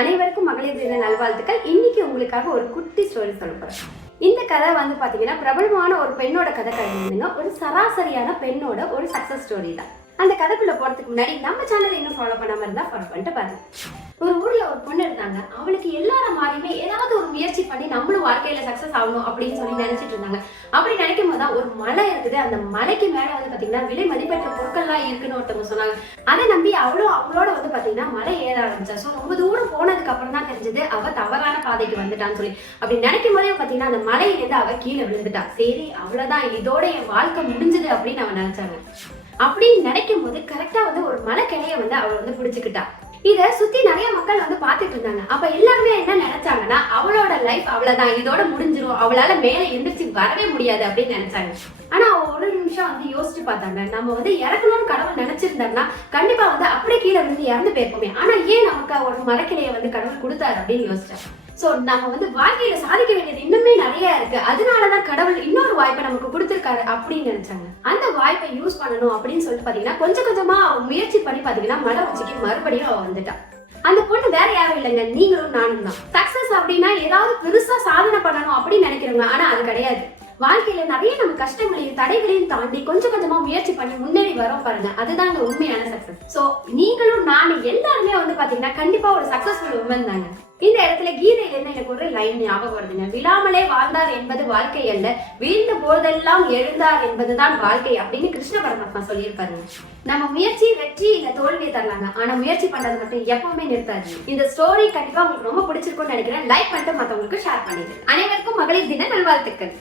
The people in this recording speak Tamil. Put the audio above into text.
அனைவருக்கும் மகளிர் தின நல்வாழ்த்துக்கள். இன்னைக்கு உங்களுக்காக ஒரு குட்டி ஸ்டோரி சொல்ல போறேன். இந்த கதை வந்து பாத்தீங்கன்னா பிரபலமான ஒரு பெண்ணோட கதை கிடையாதுங்க. ஒரு சராசரியான பெண்ணோட ஒரு சக்சஸ் ஸ்டோரி தான். அந்த கதைக்குள்ள போறதுக்கு முன்னாடி நம்ம சேனலை இன்னும் ஃபாலோ பண்ணாம இருந்தா ஃபாலோ பண்ணிட்டு பாருங்க. ஒரு ஊர்ல ஒரு பொண்ணு இருந்தாங்க. அவளுக்கு எல்லாரும் மாதிரியுமே ஏதாவது ஒரு முயற்சி பண்ணி நம்மளும் வாழ்க்கையில சக்சஸ் ஆகணும் அப்படின்னு சொல்லி நினைச்சிட்டு இருந்தாங்க. அப்படி நினைக்கும் போதுதான் ஒரு மலை இருக்குது. அந்த மலைக்கு மேல வந்து பாத்தீங்கன்னா விலை மதிப்பெற்ற பொருட்கள்லாம் இருக்குன்னு ஒருத்தவங்க சொன்னாங்க. அதை நம்பி அவளோட வந்து பாத்தீங்கன்னா மலை ஏற ஆரம்பிச்சா. ஸோ ரொம்ப தூரம் போனதுக்கு அப்புறம் தான் தெரிஞ்சது அவ தவறான பாதைக்கு வந்துட்டான்னு சொல்லி. அப்படி நினைக்கும் போதே பாத்தீங்கன்னா அந்த மலையிலேருந்து அவ கீழே விழுந்துட்டா. சரி அவ்வளவுதான், இதோட என் வாழ்க்கை முடிஞ்சது அப்படின்னு அவன் நினைச்சாங்க. அப்படின்னு நினைக்கும் போது கரெக்டா வந்து ஒரு மலை கிளைய வந்து அவள் வந்து பிடிச்சுக்கிட்டா. இத சுத்தி நிறைய மக்கள் வந்து பாத்துட்டு இருந்தாங்க. அப்ப எல்லாருமே என்ன நினைச்சாங்கன்னா அவளோட லைஃப் அவ்வளவுதான், இதோட முடிஞ்சிரும், அவளால மேல எந்திரிச்சு வரவே முடியாது அப்படின்னு நினைச்சாங்க. ஆனா ஒரு நிமிஷம் வந்து யோசிச்சு பார்த்தாங்க. நம்ம வந்து இறக்கணும்னு கடவுள் நினைச்சிருந்தாருன்னா கண்டிப்பா வந்து அப்படியே கீழே வந்து இறந்து போயிருப்போமே. ஆனா ஏன் நமக்கு ஒரு மரக்கிளைய வந்து கடவுள் கொடுத்தாரு அப்படின்னு யோசிச்சாங்க. சோ நம்ம வந்து வாழ்க்கையில சாதிக்க வேண்டியது இன்னுமே நிறைய இருக்கு. அதனாலதான் கடவுள் இன்னொரு வாய்ப்பை நமக்கு கொடுத்திருக்காரு அப்படின்னு நினைச்சாங்க. அந்த வாய்ப்பை யூஸ் பண்ணணும் அப்படின்னு சொல்லிட்டு பாத்தீங்கன்னா கொஞ்சம் கொஞ்சமா முயற்சி பண்ணி பாத்தீங்கன்னா மலை உச்சிக்கு மறுபடியும் அவ வந்துட்டா. அந்த பொண்ணு வேற யாரும் இல்லைங்க, நீங்களும் நானும் தான். சக்சஸ் அப்படின்னா ஏதாவது பெருசா சாதனை பண்ணணும் அப்படின்னு நினைக்கிறவங்க. ஆனா அது கிடையாது. வாழ்க்கையில நிறைய நம்ம கஷ்டங்களையும் தடைகளையும் தாண்டி கொஞ்சம் கொஞ்சமா முயற்சி பண்ணி முன்னேறி வரோம் பாருங்க, அதுதான் இந்த உண்மையான சக்சஸ். சோ நீங்களும் நானும் எல்லாருமே வந்து பாத்தீங்கன்னா கண்டிப்பா ஒரு சக்சஸ்ஃபுல் உமன் தாங்க. இந்த இடத்துல கீதையில இருந்து எனக்கு ஒரு லைன் ஞாபகம் வருதுங்க. விழாமலே வாழ்ந்தார் என்பது வாழ்க்கை அல்ல, வீழ்ந்த போதெல்லாம் எழுந்தார் என்பதுதான் வாழ்க்கை அப்படின்னு கிருஷ்ண பரமாத்மா சொல்லியிருப்பாருங்க. நம்ம முயற்சி வெற்றி இல்ல தோல்வியை தரலாங்க, ஆனா முயற்சி பண்றது மட்டும் எப்பவுமே நிறுத்தாது. இந்த ஸ்டோரி கண்டிப்பா உங்களுக்கு ரொம்ப பிடிச்சிருக்கும்னு நினைக்கிறேன். லைக் பண்ணிட்டு மத்தவங்களுக்கு ஷேர் பண்ணிடுங்க. அனைவருக்கும் மகளிர் தின நல்வாழ்த்துக்கள்.